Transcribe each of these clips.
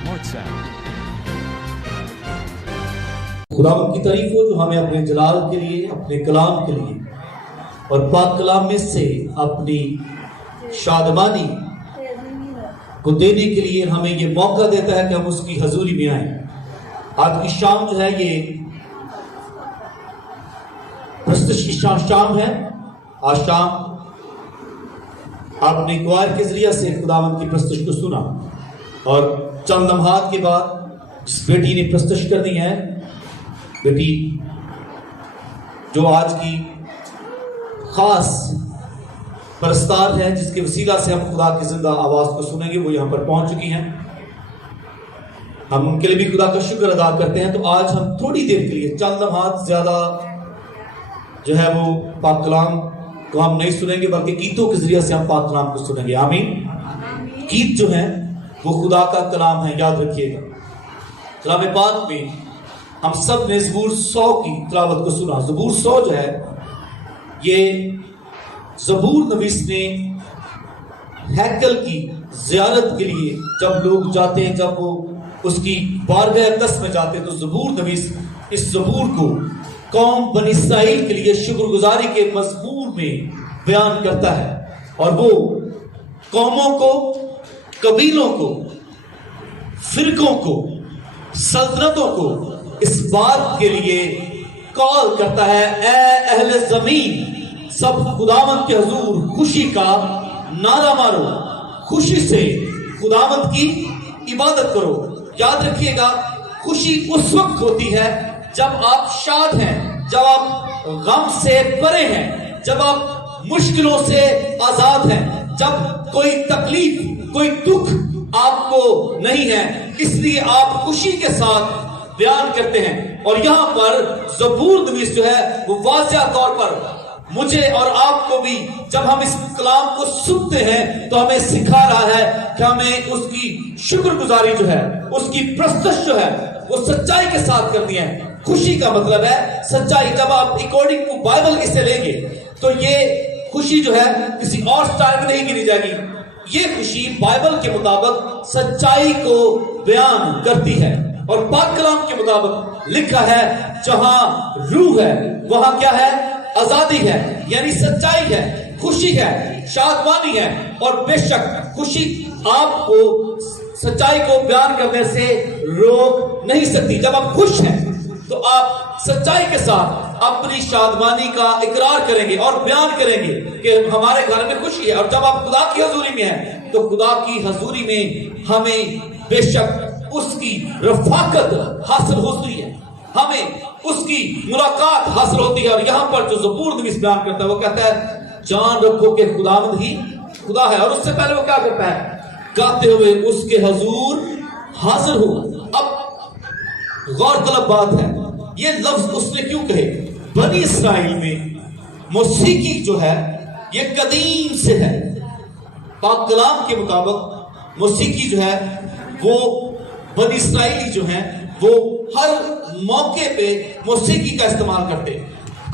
Smart Sound. خداوند کی تعریف ہو جو ہمیں اپنے جلال کے لیے، اپنے کلام کے لیے اور پاک کلام میں سے اپنی شادمانی کو دینے کے لیے ہمیں یہ موقع دیتا ہے کہ ہم اس کی حضوری میں آئیں۔ آج کی شام جو ہے یہ پرستش کی شام ہے۔ آج شام آپ نے کوائر کے ذریعے سے خداوند کی پرستش کو سنا اور چند لمحات کے بعد جس بیٹی نے پرستش کرنی ہے، بیٹی جو آج کی خاص پرستار ہے، جس کے وسیلہ سے ہم خدا کی زندہ آواز کو سنیں گے، وہ یہاں پر پہنچ چکی ہیں۔ ہم ان کے لیے بھی خدا کا شکر ادا کرتے ہیں۔ تو آج ہم تھوڑی دیر کے لیے چند لمحات، زیادہ جو ہے وہ پاک کلام کو ہم نہیں سنیں گے، بلکہ گیتوں کے ذریعے سے ہم پاک کلام کو سنیں گے۔ آمین۔ گیت جو ہیں وہ خدا کا کلام ہے، یاد رکھیے گا۔ کلام پاک میں ہم سب نے زبور 100 کی تلاوت کو سنا۔ زبور 100 جو ہے یہ زبور نویس نے ہیکل کی زیارت کے لیے جب لوگ جاتے ہیں، جب وہ اس کی بارگاہ اقدس میں جاتے ہیں، تو زبور نویس اس زبور کو قوم بنی اسرائیل کے لیے شکر گزاری کے مضمون میں بیان کرتا ہے، اور وہ قوموں کو، قبیلوں کو، فرقوں کو، سلطنتوں کو اس بات کے لیے کال کرتا ہے، اے اہل زمین، سب خداوند کے حضور خوشی کا نعرہ مارو، خوشی سے خداوند کی عبادت کرو۔ یاد رکھیے گا، خوشی اس وقت ہوتی ہے جب آپ شاد ہیں، جب آپ غم سے پرے ہیں، جب آپ مشکلوں سے آزاد ہیں، جب کوئی تکلیف، کوئی دکھ آپ کو نہیں ہے، اس لیے آپ خوشی کے ساتھ بیان کرتے ہیں۔ اور یہاں پر زبور نویس جو ہے وہ واضح طور پر مجھے اور آپ کو بھی جب ہم اس کلام کو سنتے ہیں تو ہمیں سکھا رہا ہے کہ ہمیں اس کی شکر گزاری جو ہے، اس کی پرستش جو ہے وہ سچائی کے ساتھ کرنی ہے۔ خوشی کا مطلب ہے سچائی۔ جب آپ اکارڈنگ ٹو بائبل اسے لیں گے تو یہ خوشی جو ہے کسی اور سٹائل میں نہیں گنی جائے گی۔ یہ خوشی بائبل کے مطابق سچائی کو بیان کرتی ہے، اور پاک کلام کے مطابق لکھا ہے جہاں روح ہے وہاں کیا ہے؟ آزادی ہے، یعنی سچائی ہے، خوشی ہے، شادمانی ہے۔ اور بے شک خوشی آپ کو سچائی کو بیان کرنے سے روک نہیں سکتی۔ جب آپ خوش ہیں تو آپ سچائی کے ساتھ اپنی شادمانی کا اقرار کریں گے اور بیان کریں گے کہ ہمارے گھر میں خوشی ہے۔ اور جب آپ خدا کی حضوری میں ہیں تو خدا کی حضوری میں ہمیں بے شک اس کی رفاقت حاصل ہوتی ہے، ہمیں اس کی ملاقات حاصل ہوتی ہے۔ اور یہاں پر جو زبور نویس بیان کرتا ہے وہ کہتا ہے جان رکھو کہ خداوند ہی خدا ہے۔ اور اس سے پہلے وہ کیا کرتا ہے؟ گاتے ہوئے اس کے حضور حاضر ہوا۔ اب غور طلب بات ہے، یہ لفظ اس نے کیوں کہے؟ بنی اسرائیل میں موسیقی جو ہے یہ قدیم سے ہے۔ پاک کلام کے مطابق موسیقی جو ہے وہ بنی اسرائیلی جو ہیں وہ ہر موقع پہ موسیقی کا استعمال کرتے۔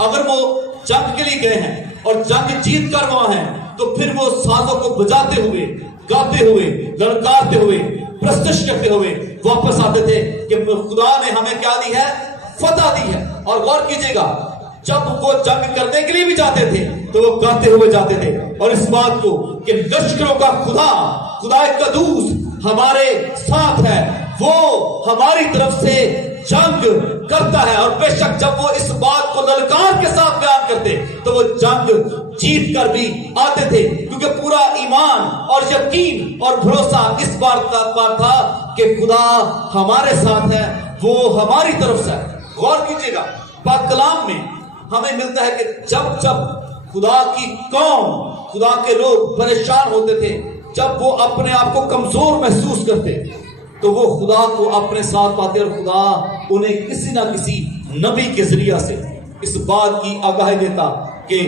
اگر وہ جنگ کے لیے گئے ہیں اور جنگ جیت کر وہاں ہیں تو پھر وہ سازوں کو بجاتے ہوئے، گاتے ہوئے، للکارتے ہوئے، پرستش کرتے ہوئے واپس آتے تھے کہ خدا نے ہمیں کیا دی ہے؟ فتح دی ہے۔ اور غور کیجئے گا، جب وہ جنگ کرنے کے لیے بھی جاتے تھے تو وہ گاتے ہوئے جاتے تھے، اور اس بات کو کہ لشکروں کا خدا، خدا قدوس ہمارے ساتھ ہے، وہ ہماری طرف سے جنگ کرتا ہے۔ اور بے شک جب وہ اس بات کو للکار کے ساتھ بیان کرتے تو وہ جنگ جیت کر بھی آتے تھے، کیونکہ پورا ایمان اور یقین اور بھروسہ اس بات کا تھا کہ خدا ہمارے ساتھ ہے، وہ ہماری طرف سے ہے۔ غور کیجئے گا، پاک کلام میں ہمیں ملتا ہے کہ جب جب خدا کی قوم، خدا کے لوگ پریشان ہوتے تھے، جب وہ اپنے آپ کو کمزور محسوس کرتے تو وہ خدا کو اپنے ساتھ پاتے، اور خدا انہیں کسی نہ کسی نبی کے ذریعہ سے اس بات کی آگاہی دیتا کہ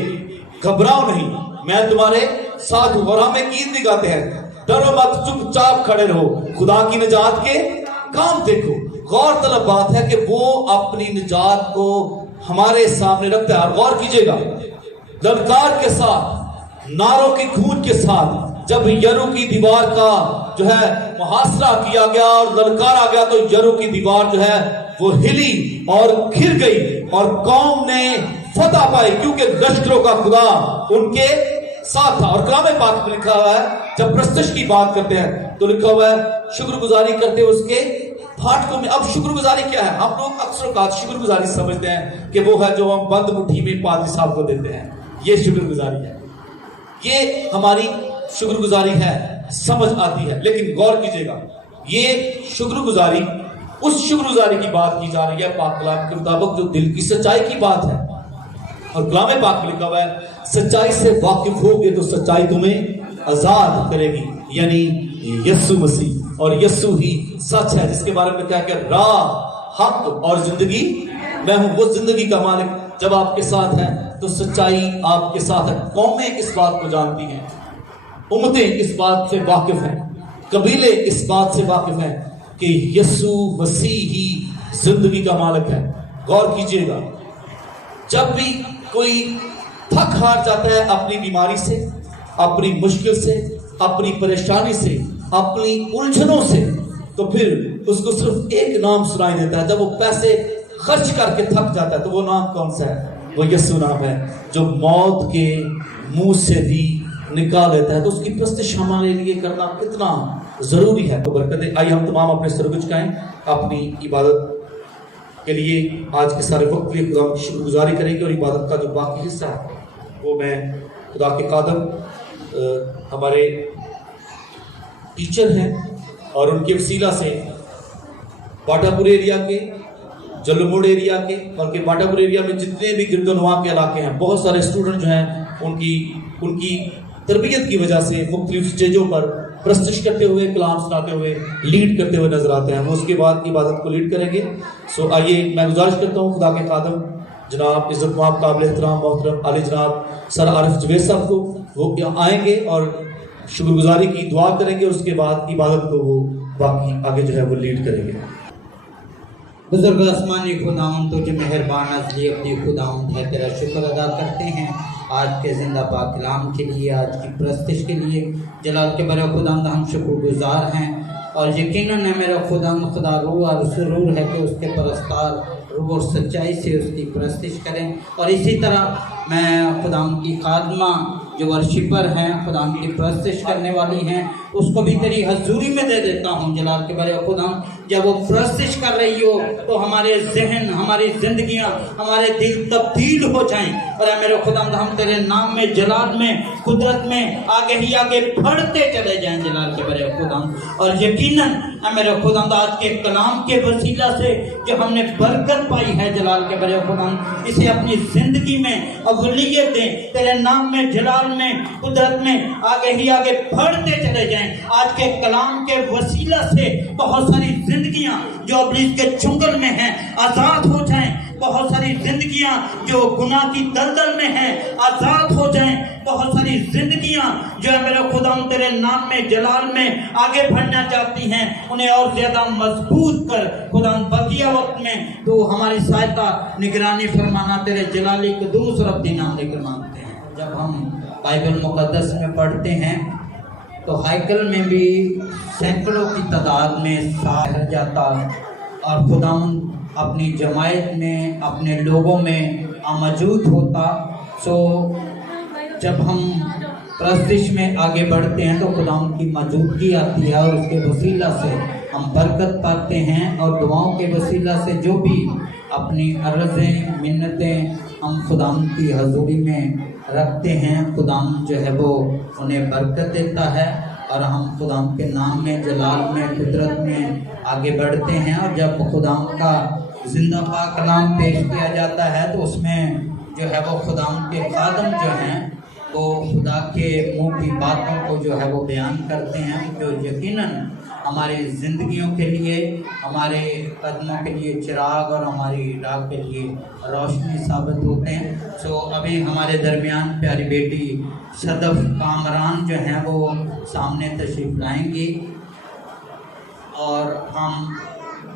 گھبراؤ نہیں، میں تمہارے ساتھ ہوں۔ اور ہمیں گیت بھی گاتے ہیں، ڈرو مت، چپ چاپ کھڑے رہو، خدا کی نجات کے کام دیکھو۔ غور طلب بات ہے کہ وہ اپنی نجات کو ہمارے سامنے رکھتا ہے۔ اور غور کیجئے گا، للکار کے ساتھ، نعروں کی گونج کے ساتھ جب یرو کی دیوار کا جو ہے محاصرہ کیا گیا اور للکارا گیا تو یرو کی دیوار جو ہے وہ ہلی اور گر گئی اور قوم نے فتح پائی کیونکہ لشکروں کا خدا ان کے ساتھ تھا. اور کلام پاک میں لکھا ہوا ہے جب پرستش کی بات کرتے ہیں تو لکھا ہوا ہے شکر گزاری کرتے اس کے پھاٹکوں میں. اب شکر گزاری کیا ہے؟ ہم لوگ اکثر اوقات شکر گزاری سمجھتے ہیں کہ وہ ہے جو ہم بند مٹھی میں پادری صاحب کو دیتے ہیں. یہ شکر گزاری ہے, یہ ہماری شکر گزاری ہے, سمجھ آتی ہے. لیکن غور کیجئے گا, یہ شکر گزاری اس شکر گزاری کی بات کی جا رہی ہے پاک کلام کے مطابق جو دل کی سچائی کی بات ہے. اور کلام پاک میں لکھا ہوا ہے سچائی سے واقف ہوگے تو سچائی تمہیں آزاد کرے گی, یعنی یسوع مسیح. اور یسوع ہی سچ ہے جس کے بارے میں کہا کہ راہ حق اور زندگی میں ہوں. وہ زندگی کا مالک جب آپ کے ساتھ ہے تو سچائی آپ کے ساتھ ہے. قومیں اس بات کو جانتی ہیں, امتیں اس بات سے واقف ہیں, قبیلے اس بات سے واقف ہیں کہ یسوع مسیح ہی زندگی کا مالک ہے. غور کیجئے گا, جب بھی کوئی تھک ہار جاتا ہے اپنی بیماری سے, اپنی مشکل سے, اپنی پریشانی سے, اپنی الجھنوں سے, تو پھر اس کو صرف ایک نام سنائی دیتا ہے. جب وہ پیسے خرچ کر کے تھک جاتا ہے تو وہ نام کون سا ہے؟ وہ یسوع نام ہے جو موت کے منہ سے بھی نکال لیتا ہے. تو اس کی پرستش ہمارے لیے کرنا کتنا ضروری ہے. تو برکتیں آئیے ہم تمام اپنے سر کو جھکائیں اپنی عبادت کے لیے. آج کے سارے وقت کے لیے خدا کی شکر گزاری کریں گے اور عبادت کا جو باقی حصہ ہے وہ میں خدا کے خادم ہمارے ٹیچر ہیں اور ان کے وسیلہ سے باٹا پور ایریا کے, جلموڑ ایریا کے, اور کہ باٹا پور ایریا میں جتنے بھی گرد و نواح کے علاقے ہیں بہت سارے اسٹوڈنٹ جو ہیں ان کی تربیت کی وجہ سے مختلف سٹیجوں پر پرستش کرتے ہوئے, کلام سناتے ہوئے, لیڈ کرتے ہوئے نظر آتے ہیں. وہ اس کے بعد عبادت کو لیڈ کریں گے. سو آئیے میں گزارش کرتا ہوں خدا کے خادم جناب عزت مآب قابل احترام محترم علی جناب سر عارف جوید صاحب کو, وہ آئیں گے اور شکر گزاری کی دعا کریں گے. اس کے بعد عبادت کو وہ باقی آگے جو ہے وہ لیڈ کریں گے. بزرگ آسمانی خداوند تو جو مہربان ازلی ابدی خداوند ہے, تیرا شکر ادا کرتے ہیں آج کے زندہ پاک کلام کے لیے, آج کی پرستش کے لیے. جلال کے بڑے خداوند ہم شکر گزار ہیں اور یقیناً ہے میرا خدا روح اور سرور ہے کہ اس کے پرستار روح اور سچائی سے اس کی پرستش کریں. اور اسی طرح میں خداوند کی خادمہ جو ورشپر ہیں, خداوند کی پرستش کرنے والی ہیں, اس کو بھی تیری حضوری میں دے دیتا ہوں. جلال کے بارے خداوند جب وہ پرستش کر رہی ہو تو ہمارے ذہن, ہماری زندگیاں, ہمارے دل تبدیل ہو جائیں. اور اے میرے خداوند ہم تیرے نام میں, جلال میں, قدرت میں آگے ہی آگے بڑھتے چلے جائیں. جلال کے بارے خداوند اور یقیناً اے میرے خداوند آج کے کلام کے وسیلہ سے جو ہم نے برکت پائی ہے جلال کے بارے خداوند, اسے اپنی زندگی میں اولویت دیں. تیرے نام میں, جلال میں, قدرت میں آگے ہی آگے بڑھتے چلے جائیں. آج کے کلام کے وسیلہ سے بہت ساری زندگیاں جو ابلیس کے چنگل میں ہیں آزاد ہو جائیں. بہت ساری زندگیاں جو گناہ کی دلدل میں ہیں آزاد ہو جائیں. بہت ساری زندگیاں جو ہے میرے خداوند تیرے نام میں, جلال میں آگے بڑھنا چاہتی ہیں, انہیں اور زیادہ مضبوط کر. خداوند بقیہ وقت میں تو ہماری سہایتا نگرانی فرمانا تیرے جلالی قدوس اور ابدی نام لے کر مانگتے ہیں. جب ہم بائبل مقدس میں پڑھتے ہیں تو ہائیکل میں بھی سینکڑوں کی تعداد میں ساتھ رہ جاتا اور خداوند اپنی جماعت میں, اپنے لوگوں میں موجود ہوتا. سو جب ہم پرستش میں آگے بڑھتے ہیں تو خداوند کی موجودگی آتی ہے اور اس کے وسیلہ سے ہم برکت پاتے ہیں. اور دعاؤں کے وسیلہ سے جو بھی اپنی عرضیں, منتیں ہم خداوند کی حضوری میں رکھتے ہیں, خداوند جو ہے وہ انہیں برکت دیتا ہے. اور ہم خداوند کے نام میں, جلال میں, قدرت میں آگے بڑھتے ہیں. اور جب خداوند کا زندہ پاک کلام پیش کیا جاتا ہے تو اس میں جو ہے وہ خداوند کے خادم جو ہیں وہ خدا کے منہ کی باتوں کو جو ہے وہ بیان کرتے ہیں, جو یقیناً ہماری زندگیوں کے لیے, ہمارے قدموں کے لیے چراغ اور ہماری راہ کے لیے روشنی ثابت ہوتے ہیں. سو ابھی ہمارے درمیان پیاری بیٹی صدف کامران جو ہیں وہ سامنے تشریف لائیں گی اور ہم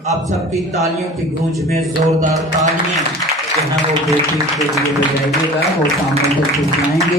آپ سب کی تالیوں کی گونج میں زوردار تالیاں جو ہیں وہ بیٹی کے لیے بجائیے گا. وہ سامنے تشریف لائیں گے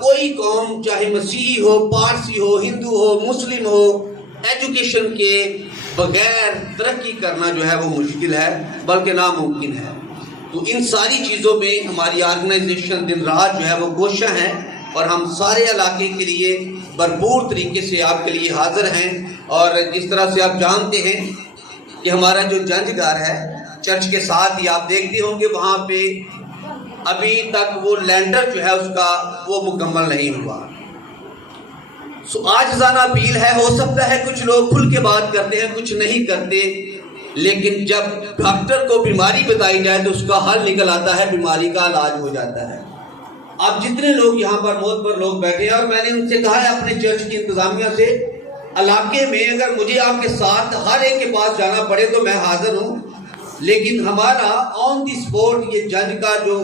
کوئی قوم چاہے مسیحی ہو، پارسی ہو، ہندو ہو، مسلم ہو، ایجوکیشن کے بغیر ترقی کرنا جو ہے وہ مشکل ہے، بلکہ ناممکن ہے۔ تو ان ساری چیزوں میں ہماری آرگنائزیشن دن رات جو ہے وہ کوشاں ہیں، اور ہم سارے علاقے کے لیے بھرپور طریقے سے آپ کے لیے حاضر ہیں۔ اور جس طرح سے آپ جانتے ہیں کہ ہمارا جو جنج گھر ہے چرچ کے ساتھ ہی، آپ دیکھتے ہوں گے وہاں پہ ابھی تک وہ لینڈر جو ہے اس کا وہ مکمل نہیں ہوا۔ آجزانہ اپیل ہے، ہو سکتا ہے کچھ لوگ کھل کے بات کرتے ہیں، کچھ نہیں کرتے، لیکن جب ڈاکٹر کو بیماری بتائی جائے تو اس کا حل نکل آتا ہے، بیماری کا علاج ہو جاتا ہے۔ اب جتنے لوگ یہاں پر معتبر لوگ بیٹھے ہیں، اور میں نے ان سے کہا ہے اپنے چرچ کی انتظامیہ سے، علاقے میں اگر مجھے آپ کے ساتھ ہر ایک کے پاس جانا پڑے تو میں حاضر ہوں، لیکن ہمارا آن دی سپورٹ یہ جنگ کا جو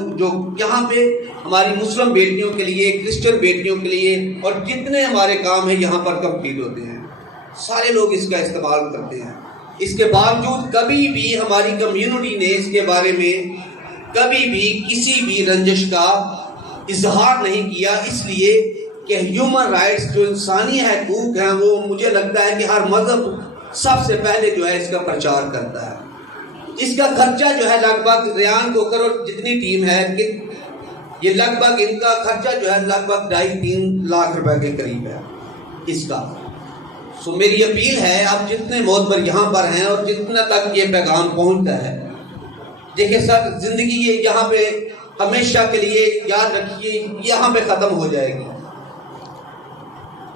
یہاں پہ ہماری مسلم بیٹیوں کے لیے، کرسچن بیٹیوں کے لیے، اور جتنے ہمارے کام ہیں یہاں پر کمپلیٹ ہوتے ہیں، سارے لوگ اس کا استعمال کرتے ہیں۔ اس کے باوجود کبھی بھی ہماری کمیونٹی نے اس کے بارے میں کبھی بھی کسی بھی رنجش کا اظہار نہیں کیا، اس لیے کہ ہیومن رائٹس جو انسانی حقوق ہیں وہ مجھے لگتا ہے کہ ہر مذہب سب سے پہلے جو ہے اس کا پرچار کرتا ہے۔ اس کا خرچہ جو ہے لگ بھگ ریان کوکر اور جتنی ٹیم ہے یہ لگ بھگ ان کا خرچہ جو ہے لگ بھگ 2.5-3 لاکھ روپے کے قریب ہے اس کا۔ سو میری اپیل ہے آپ جتنے معتبر یہاں پر ہیں اور جتنا تک یہ پیغام پہنچتا ہے، دیکھیں سر زندگی یہ یہاں پہ ہمیشہ کے لیے یاد رکھیے یہاں پہ ختم ہو جائے گی۔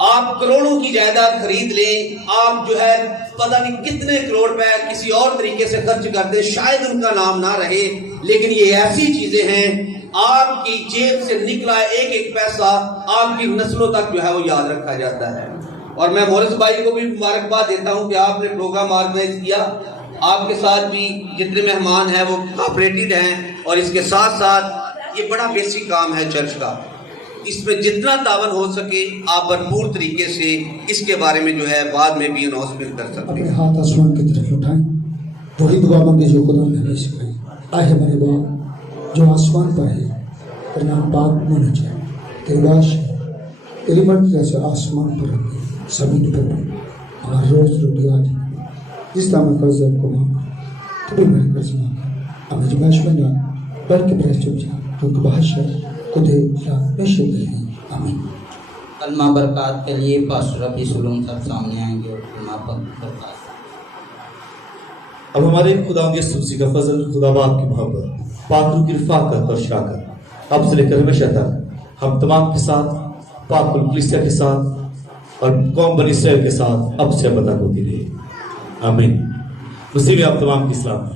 آپ کروڑوں کی جائیداد خرید لیں، آپ جو ہے پتہ نہیں کتنے کروڑ روپے کسی اور طریقے سے خرچ کر دیں، شاید ان کا نام نہ رہے، لیکن یہ ایسی چیزیں ہیں آپ کی جیب سے نکلا ایک ایک پیسہ آپ کی نسلوں تک جو ہے وہ یاد رکھا جاتا ہے۔ اور میں مورس بھائی کو بھی مبارکباد دیتا ہوں کہ آپ نے پروگرام آرگنائز کیا، آپ کے ساتھ بھی جتنے مہمان ہیں وہ کوآپریٹڈ ہیں، اور اس کے ساتھ ساتھ یہ بڑا بیسک کام ہے چرچ کا، اس میں جتنا تعاون ہو سکے آپ بھرپور طریقے سے اس کے بارے میں جو ہے بعد میں بھی اناؤنسمنٹ کر سکتے ہیں۔ اپنے ہاتھ آسمان کی طرف اٹھائیں، وہی دعا مانگے جو خدا نے ہمیں سکھائی۔ اے ہمارے باپ جو آسمان پر ہے، تیرا نام پاک ہونا چاہیے، تیری باش تیری مرضی جیسے آسمان پر رہتی زمین پر بھی۔ ہمارا روز روٹی آج جس طرح میں قرض آپ کو مانگا تو بھی میرے قرض مانگا، ہمیں جمعش میں جا بلکہ پریس چپ جا کیونکہ بادشاہ خود پیشے دے گی۔ آمین۔ کلمہ برکات کے لیے پاسٹر ربی سلون صاحب سامنے آئیں گے اور کلمہ برکات۔ اب ہمارے خدا یسوع مسیح کا فضل، خدا باپ کی محبت، پاک روح کی رفاقت اور شراکت اب سے لے کر ہمیشہ تک ہم تمام کے ساتھ، پاک کلیسیا کے ساتھ اور قوم بنی اسرائیل کے ساتھ اب سے ابد تک ہوتی رہے۔ آمین۔ مسیح میں آپ تمام کی سلام۔